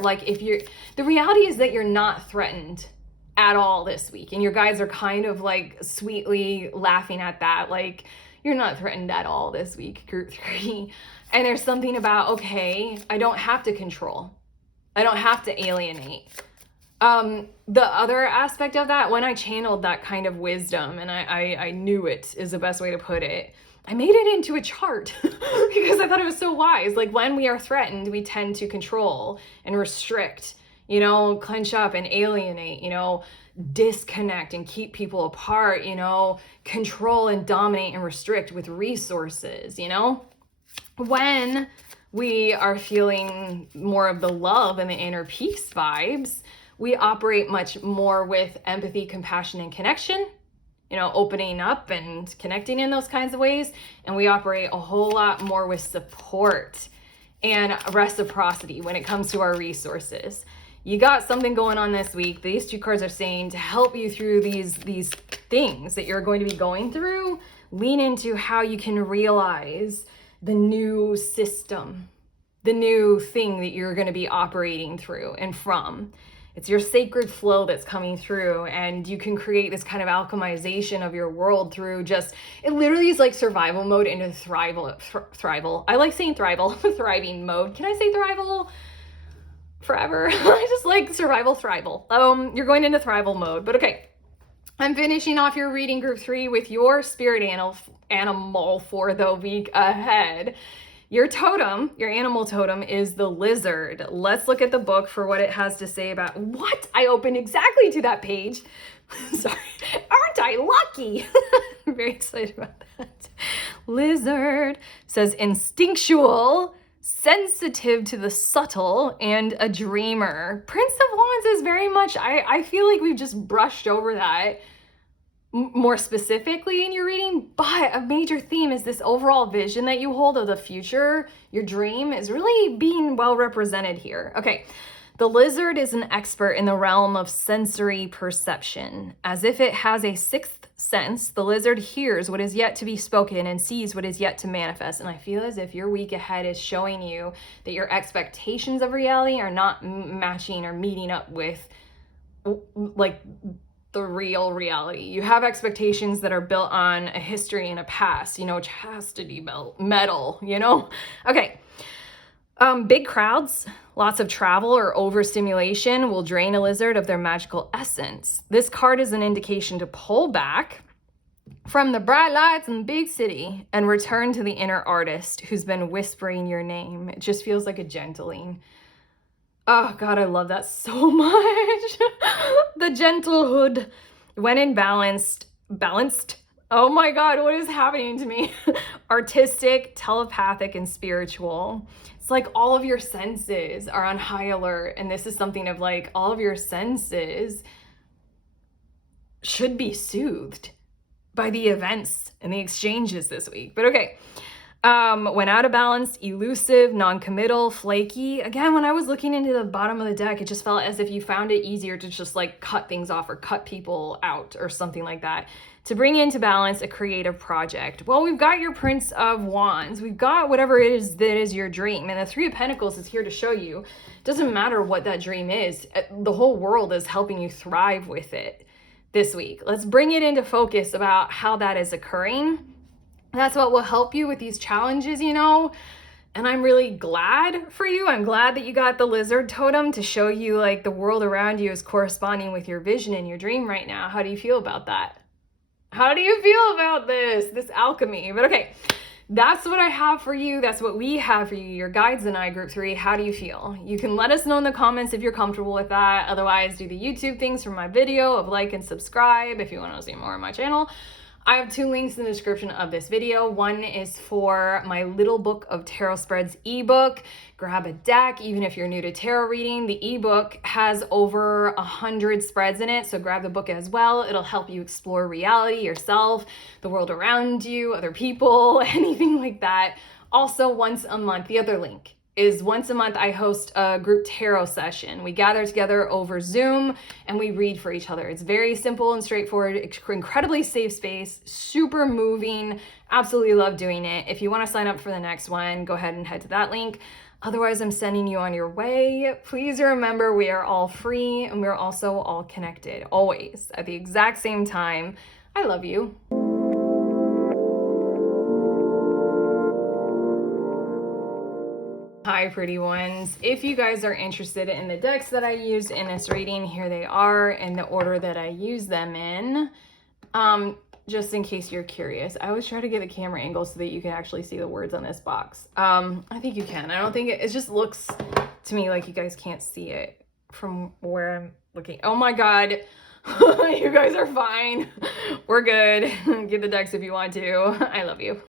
like the reality is that you're not threatened at all this week. And your guides are kind of like sweetly laughing at that. Like, you're not threatened at all this week, group 3. And there's something about, okay, I don't have to control. I don't have to alienate. The other aspect of that, when I channeled that kind of wisdom, and I knew it is the best way to put it, I made it into a chart because I thought it was so wise. Like, when we are threatened, we tend to control and restrict, clench up and alienate, disconnect and keep people apart, control and dominate and restrict with resources, When we are feeling more of the love and the inner peace vibes, we operate much more with empathy, compassion, and connection, opening up and connecting in those kinds of ways. And we operate a whole lot more with support and reciprocity when it comes to our resources. You got something going on this week. These 2 cards are saying to help you through these things that you're going to be going through, lean into how you can realize the new system, the new thing that you're going to be operating through and from. It's your sacred flow that's coming through, and you can create this kind of alchemization of your world through it literally is like survival mode into thrival. I like saying thriving mode. Can I say thrival forever? I just like survival thrival. You're going into thrival mode, but okay. I'm finishing off your reading, group 3, with your spirit animal for the week ahead. Your totem, your animal totem, is the lizard. Let's look at the book for what it has to say about what? I opened exactly to that page. Sorry. Aren't I lucky? I'm very excited about that. Lizard says instinctual, sensitive to the subtle, and a dreamer. Prince of Wands is very much, I feel like we've just brushed over that more specifically in your reading, but a major theme is this overall vision that you hold of the future. Your dream is really being well represented here. Okay, the lizard is an expert in the realm of sensory perception. As if it has a 6th sense, the lizard hears what is yet to be spoken and sees what is yet to manifest. And I feel as if your week ahead is showing you that your expectations of reality are not matching or meeting up with like the real reality. You have expectations that are built on a history and a past, chastity metal, Okay. Big crowds, lots of travel or overstimulation will drain a lizard of their magical essence. This card is an indication to pull back from the bright lights in the big city and return to the inner artist who's been whispering your name. It just feels like a gentling. Oh God, I love that so much. The gentlehood, when in balanced. Oh my God, what is happening to me? Artistic, telepathic, and spiritual. It's like all of your senses are on high alert. And this is something of like all of your senses should be soothed by the events and the exchanges this week. But okay. When out of balance, elusive, non-committal, flaky. Again, when I was looking into the bottom of the deck, it just felt as if you found it easier to just like cut things off or cut people out or something like that. To bring into balance a creative project. Well, we've got your Prince of Wands. We've got whatever it is that is your dream. And the 3 of Pentacles is here to show you, it doesn't matter what that dream is. The whole world is helping you thrive with it this week. Let's bring it into focus about how that is occurring. That's what will help you with these challenges, And I'm really glad for you. I'm glad that you got the lizard totem to show you like the world around you is corresponding with your vision and your dream right now. How do you feel about that? How do you feel about this alchemy? But okay, that's what I have for you. That's what we have for you, your guides and I, group 3. How do you feel? You can let us know in the comments if you're comfortable with that. Otherwise, do the YouTube things from my video of like and subscribe if you want to see more of my channel. I have 2 links in the description of this video. One is for my Little Book of Tarot Spreads ebook. Grab a deck, even if you're new to tarot reading. The ebook has over 100 spreads in it, so grab the book as well. It'll help you explore reality, yourself, the world around you, other people, anything like that. Also, once a month, the other link is once a month I host a group tarot session. We gather together over Zoom and we read for each other. It's very simple and straightforward, incredibly safe space, super moving. Absolutely love doing it. If you want to sign up for the next one, go ahead and head to that link. Otherwise, I'm sending you on your way. Please remember we are all free and we're also all connected, always, at the exact same time. I love you. Hi, pretty ones. If you guys are interested in the decks that I used in this reading, here they are in the order that I use them in. Just in case you're curious, I always try to get a camera angle so that you can actually see the words on this box. I think you can. I don't think it just looks to me like you guys can't see it from where I'm looking. Oh my God. You guys are fine. We're good. Get the decks if you want to. I love you.